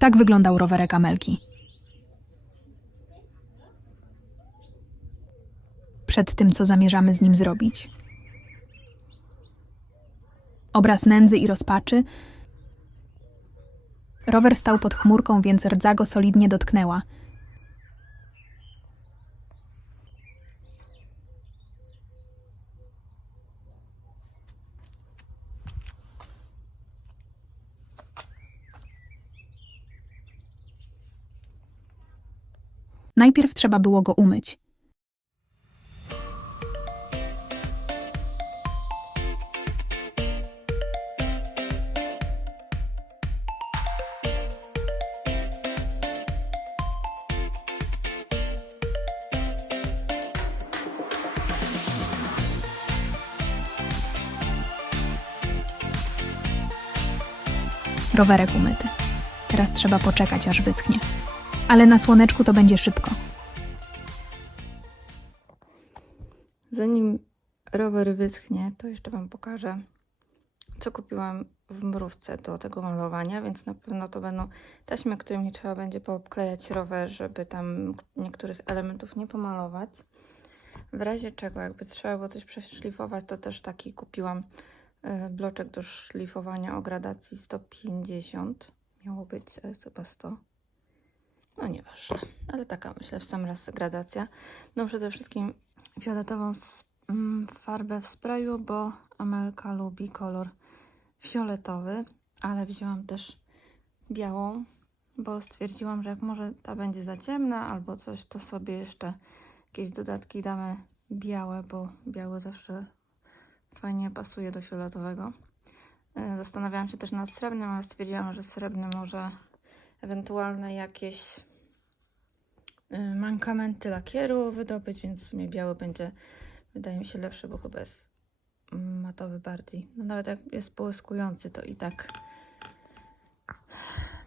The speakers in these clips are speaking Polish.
Tak wyglądał rowerek Amelki. Przed tym, co zamierzamy z nim zrobić. Obraz nędzy i rozpaczy. Rower stał pod chmurką, więc rdza go solidnie dotknęła. Najpierw trzeba było go umyć. Rowerek umyty. Teraz trzeba poczekać, aż wyschnie. Ale na słoneczku to będzie szybko. Zanim rower wyschnie, to jeszcze Wam pokażę, co kupiłam w mrówce do tego malowania, więc na pewno to będą taśmy, którymi trzeba będzie poobklejać rower, żeby tam niektórych elementów nie pomalować. W razie czego, jakby trzeba było coś przeszlifować, to też taki kupiłam e, bloczek do szlifowania o gradacji 150. Miało być, jest chyba 100. No nieważne, ale taka myślę w sam raz gradacja. No przede wszystkim fioletową mm, farbę w sprayu, bo Amelka lubi kolor fioletowy, ale wzięłam też białą, bo stwierdziłam, że jak może ta będzie za ciemna albo coś, to sobie jeszcze jakieś dodatki damy białe, bo białe zawsze fajnie pasuje do fioletowego. E, Zastanawiałam się też nad srebrnym, ale stwierdziłam, że srebrny może ewentualne jakieś mankamenty lakieru wydobyć, więc w sumie biały będzie, wydaje mi się, lepszy, bo chyba jest mm, matowy bardziej. No nawet jak jest połyskujący, to i tak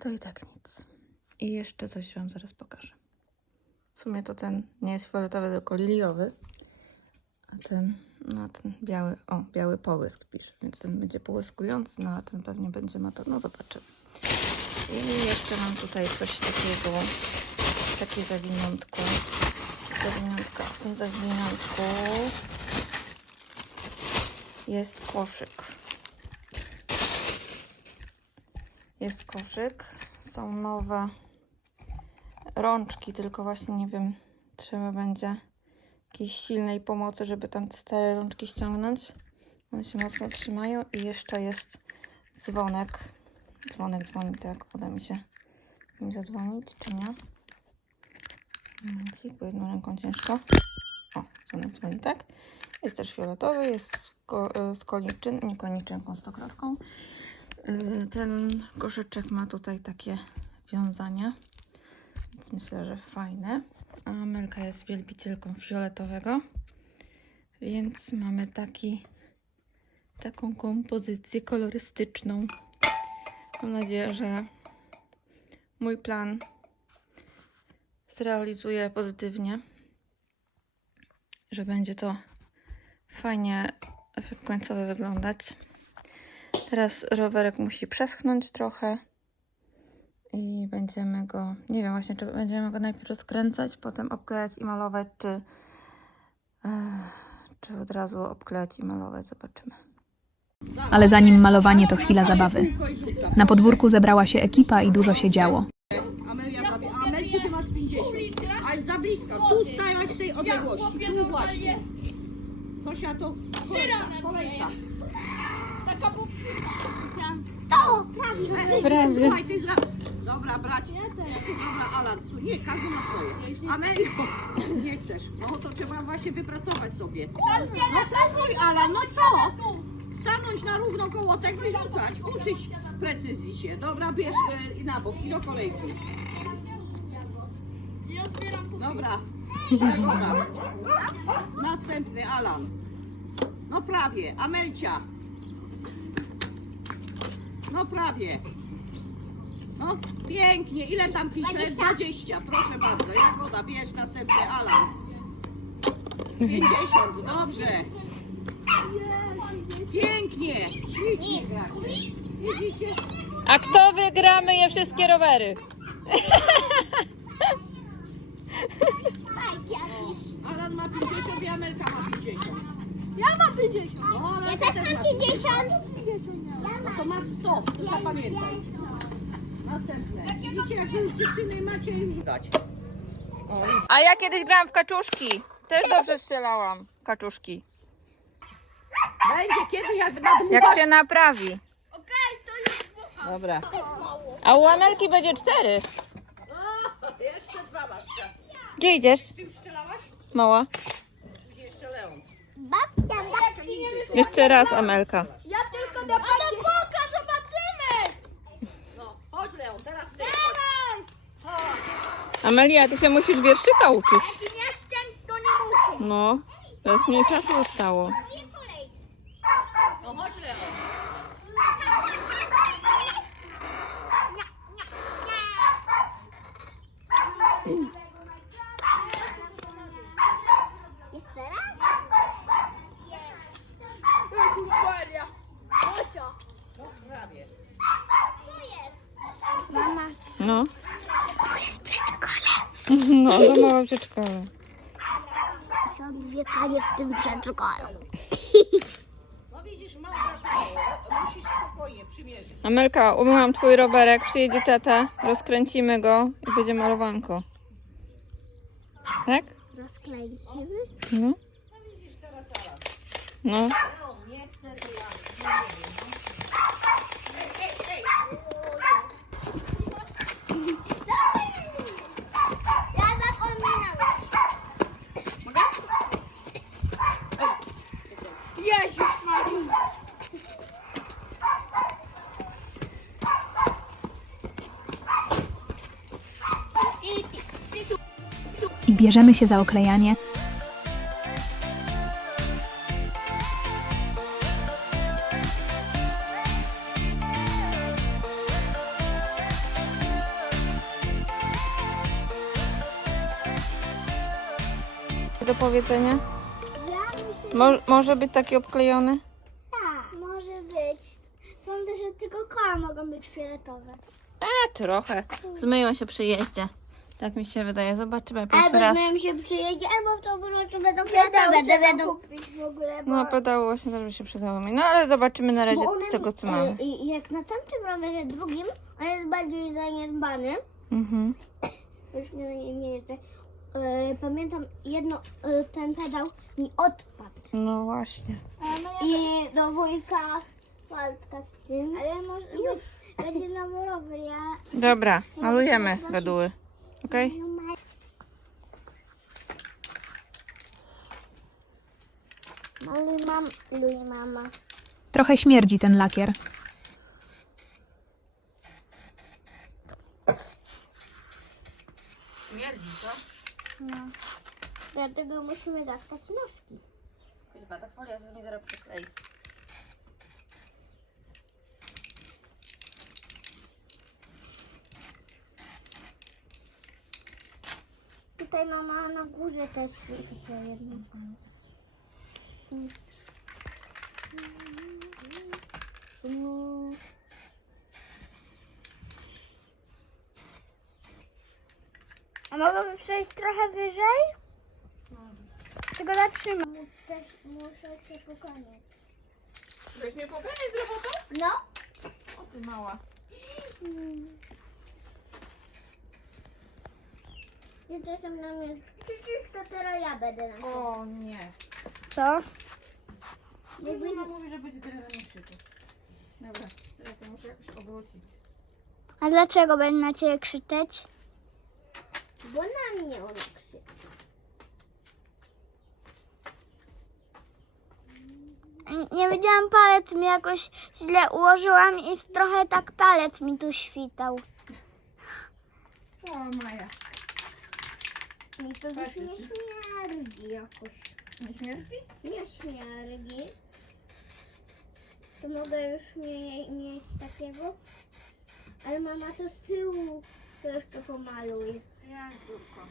to i tak nic. I jeszcze coś Wam zaraz pokażę. W sumie to ten nie jest fioletowy, tylko liliowy. A ten, no ten biały, o, biały połysk pisze, więc ten będzie połyskujący, no a ten pewnie będzie matowy, no zobaczymy. I jeszcze mam tutaj coś takiego, takie zawiniątko. Zawiniątka. W tym zawiniątku jest koszyk. Jest koszyk. Są nowe rączki, tylko właśnie nie wiem, trzeba będzie jakiejś silnej pomocy, żeby tam te stare rączki ściągnąć. One się mocno trzymają i jeszcze jest dzwonek. Dzwonek dzwoni, tak, uda mi się mi zadzwonić, czy nie? Bo jedną ręką ciężko. O, dzwonek dzwoni, tak. Jest też fioletowy, jest z, ko- y, z koniczyn, nie koniczynką, stokrotką. Y, Ten koszyczek ma tutaj takie wiązanie, więc myślę, że fajne. A Amelka jest wielbicielką fioletowego, więc mamy taki, taką kompozycję kolorystyczną. Mam nadzieję, że mój plan zrealizuję pozytywnie, że będzie to fajnie efekt końcowy wyglądać. Teraz rowerek musi przeschnąć trochę i będziemy go, nie wiem właśnie, czy będziemy go najpierw rozkręcać, potem obklejać i malować, czy, eh, czy od razu obklejać i malować, zobaczymy. Ale zanim malowanie, to chwila zabawy. Na podwórku zebrała się ekipa i dużo się działo. Amelia, zabie- Amelcie, ty masz 50. A za blisko, tu stałaś w tej odległości. Tu właśnie. Zosia, to kolejka, kolejka. Taka poprzednia. Prawie. Słuchaj, ty za... Dobra, brać. Dobra, Alan, słuchaj, nie, każdy ma swoje. Amelio, nie chcesz. No to trzeba właśnie wypracować sobie. No próbuj, Alan, no co? Stanąć na równo koło tego i rzucać. Uczyć precyzji się. Dobra, bierz e, i na bok, i do kolejki. Ja zbieram Dobra. Dobra. Następny Alan. No prawie. Amelcia. No prawie. No pięknie. Ile tam pisze? 20. Proszę bardzo. Jagoda, bierz następny Alan. 50, dobrze. Pięknie. Widzicie? A kto wygra myje wszystkie rowery? Alan ma 50 i Amelka ma 50. Ja mam 50. No, Ja też mam 50. No to masz 100, to zapamiętaj. Następne. Widzicie, jak już dziewczyny macie już dać. O, idź. A ja kiedyś grałam w kaczuszki. Też dobrze strzelałam kaczuszki. Będzie kiedy jak Jak nadmuchasz. się naprawi. Okej, to już. Dobra. A u Amelki będzie cztery. O, jeszcze dwa masz. Gdzie idziesz, Ty już strzelałaś? mała? Później jeszcze Leon. Babcia, babcia. Jeszcze raz Amelka. Ja tylko na Ale poka, zobaczymy. No, chodź Leon, teraz ty. Chodź. Amelia, ty się musisz wierszyka uczyć. Jeśli nie chcę, to nie muszę. No, teraz mniej czasu zostało. No chodź Leon raz? Jezus Maria. Osia. No prawie. Co jest? Mama. No. To jest przedszkole. No, to małe przedszkole. Są dwie panie w tym przedszkolu. No widzisz, brakowało. Musisz spokojnie przymierzyć. Amelka, umyłam twój rowerek, przyjedzie tata, rozkręcimy go i będzie malowanko. Tak? Rozklęcimy? No. No widzisz, teraz Alan. No. Nie chce, to ja no nie wiem. No. Ej, ej, ej. Ja zapominam. Jezus Maria. I bierzemy się za oklejanie. Do powiedzenia? Mo może być taki obklejony? tak. Może być. Sądzę, że tylko koła mogą być fioletowe. A, trochę. Zmyją się przy jeździe. Tak mi się wydaje. Zobaczymy pierwszy raz. Albo się przyjedzie, albo w to prostu będą fioletowe. Będę będą kupić w ogóle, bo... No, pedały właśnie też by się przydało mi. No, ale zobaczymy na razie bo one z tego, mi- co mamy. e, i Jak na tamtym rowerze drugim, on jest bardziej zaniedbany. Mhm. Już nie, nie, nie jeszcze. E, pamiętam jedno, e, ten pedał mi odpadł. No właśnie. I do wujka walka z tym. Ale może być, będzie nowy rower, ja... Dobra, malujemy gaduły. Okej? Maluj mam, luj mama. Trochę śmierdzi ten lakier. Śmierdzi, co? No. Dlatego musimy zastać nóżki. Chyba ta folia mi zaraz przyklei. Tutaj mama na górze też jedno. A mogę przejść trochę wyżej? Tylko zatrzymam. Też muszę się pokonać. Mnie poganiać z robotą? No. O ty mała. I to tam na mnie krzyczysz, to teraz ja będę na ciebie. O nie. Co? Jakby mama mówi, że będzie tyle na mnie krzyczeć. Dobra, teraz to muszę jakoś obrócić. A dlaczego będę na ciebie krzyczeć? Bo na mnie ona krzyczy. Nie wiedziałam, palec mi jakoś źle ułożyłam i trochę tak palec mi tu świtał. O Maja mi to już nie śmierdzi jakoś. Nie śmierdzi? Nie śmierdzi. To mogę już mieć takiego. Ale mama to z tyłu to jeszcze pomaluje. Ja tylko.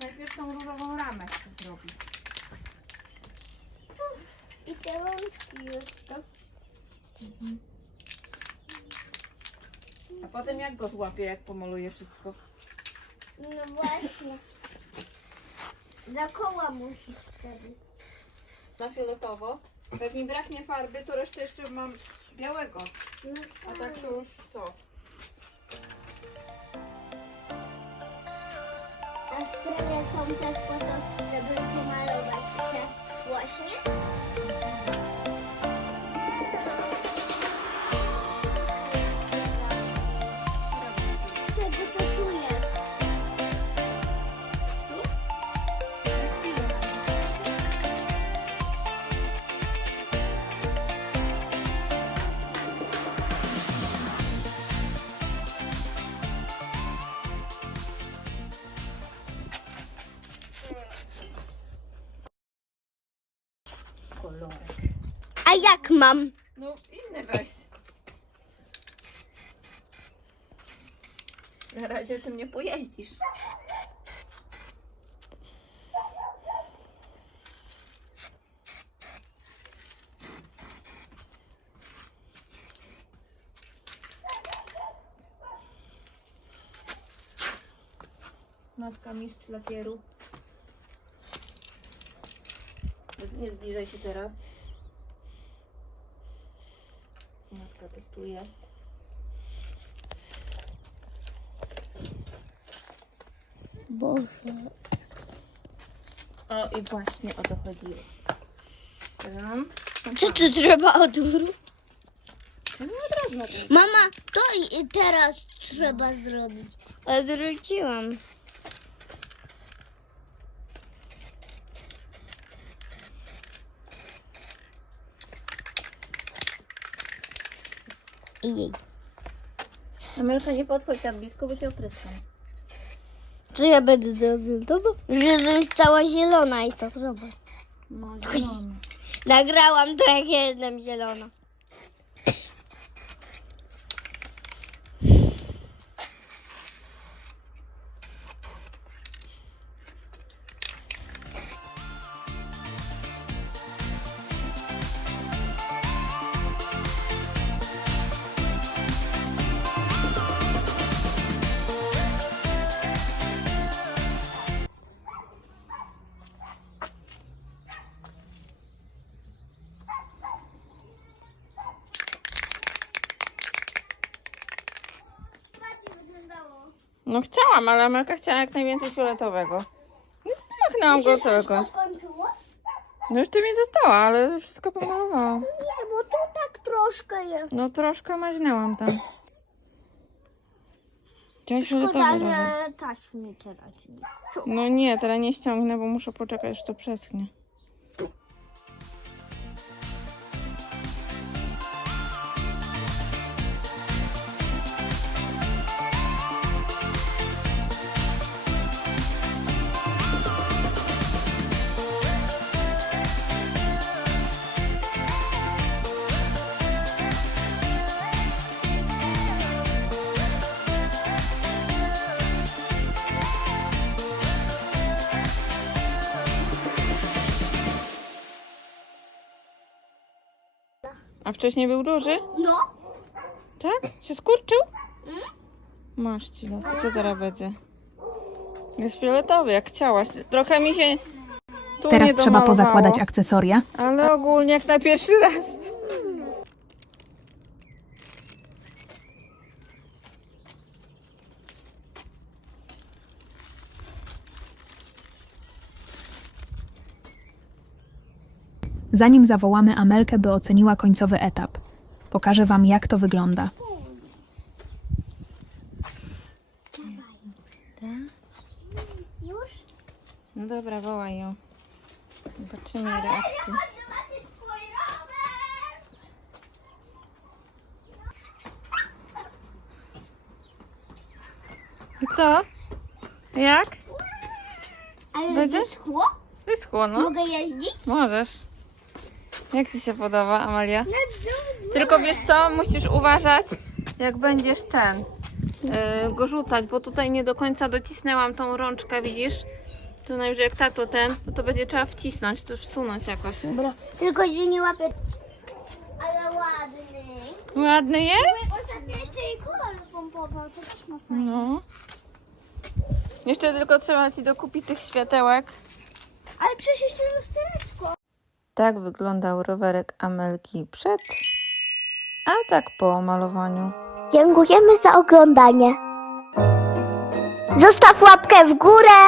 Najpierw tą różową ramę chcę zrobić. I te rączki już to. A potem jak go złapię, jak pomaluję wszystko? No właśnie. Za koła musisz wtedy. Na fioletowo. Jak mi braknie farby, to resztę jeszcze mam białego. No A tak to już co? A stroje są też po to, żeby pomalować te właśnie. Kolorek. A jak mam? No inny weź. Na razie tym nie pojeździsz. Matka mistrz lakieru. Nie zbliżaj się teraz. Matka testuje. Boże. O i właśnie o to chodziło. Tam. Co tu trzeba odwrócić? No od razu na. Mama, to i teraz trzeba zrobić. Odwróciłam. Jej. Amelka, nie podchodź tak blisko, bo cię otryskam. Co ja będę zrobił? To bo- że cała zielona i to zobacz. No, zielony. Nagrałam to jak jestem zielona. No chciałam, ale Amelka chciała jak najwięcej fioletowego. Więc machnęłam go całego. skończyło? No jeszcze mi została, ale wszystko pomalowałam. Nie, bo tu tak troszkę jest. No troszkę maźnęłam tam. Chciałaś Szkoda, fioletowy robić. że taśmy teraz nie. No nie, teraz nie ściągnę, bo muszę poczekać, aż to przeschnie. A wcześniej był duży? No. Tak? Się skurczył? Mm. Masz ci los. Co teraz będzie? Jest fioletowy, jak chciałaś. Trochę mi się tu Teraz nie trzeba pozakładać akcesoria. Ale ogólnie jak na pierwszy raz. Zanim zawołamy Amelkę, by oceniła końcowy etap, pokażę Wam, jak to wygląda. Już? No dobra, wołaj ją. Zobaczymy reakcję. I co? Jak? Ale Będzie? wyschło? Wyschło, no. Mogę jeździć? Możesz. Jak ci się podoba, Amalia? No. Tylko wiesz co, musisz uważać, jak będziesz ten, yy, go rzucać, bo tutaj nie do końca docisnęłam tą rączkę, widzisz? To najwyżej jak tato ten, to będzie trzeba wcisnąć, to wsunąć jakoś. Dobra. Tylko, że nie łapię. Ale ładny. Ładny jest? Ostatnio jeszcze jej kolor pompował, to też ma fajnie. No. Jeszcze tylko trzeba ci dokupić tych światełek. Ale przecież jeszcze lustereczko. Tak wyglądał rowerek Amelki przed, a tak po malowaniu. Dziękujemy za oglądanie. Zostaw łapkę w górę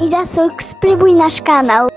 i zasubskrybuj nasz kanał.